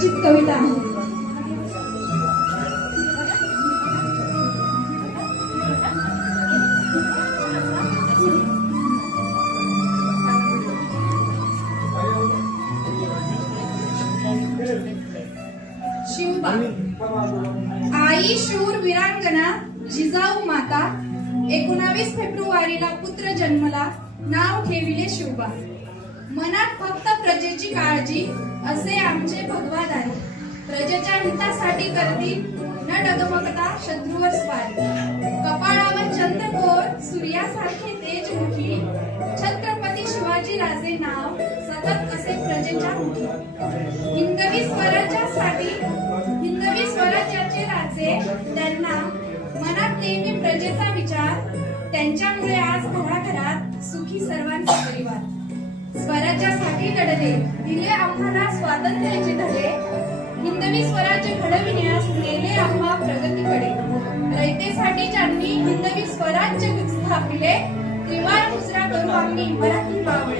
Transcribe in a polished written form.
रचित कविता आहे. शिवबा. आई शूर वीरांगना जिजाऊ माता, 19 फेब्रुवारीला पुत्र जन्मला, नाव ठेविले शिवबा. मनात फक्त प्रजेची काळजी असे आमचे भगवान आहे. प्रजेच्या हितासाठी करती न डगमगता शत्रूवर स्वारी. कपाळावर चंद्रकोर सूर्यासारखे तेजमुखी, छत्रपती शिवाजी राजे नाव सतत असे प्रजेच्या मुखी. हिंदवी स्वराज्याचे राजे त्यांना, मनात नेहमी प्रजेचा विचार. त्यांच्यामुळे आज घराघरात सुखी सर्वांचा परिवार. स्वराज्यासाठी लढले, दिले आम्हाला स्वातंत्र्याचे धडे. हिंदवी स्वराज्य घडविण्यास नेले आम्हा प्रगतीकडे. रयतेसाठी ज्यांनी हिंदवी स्वराज्य स्थापिले, त्रिवार मुजरा करू आम्ही मराठी मावळे.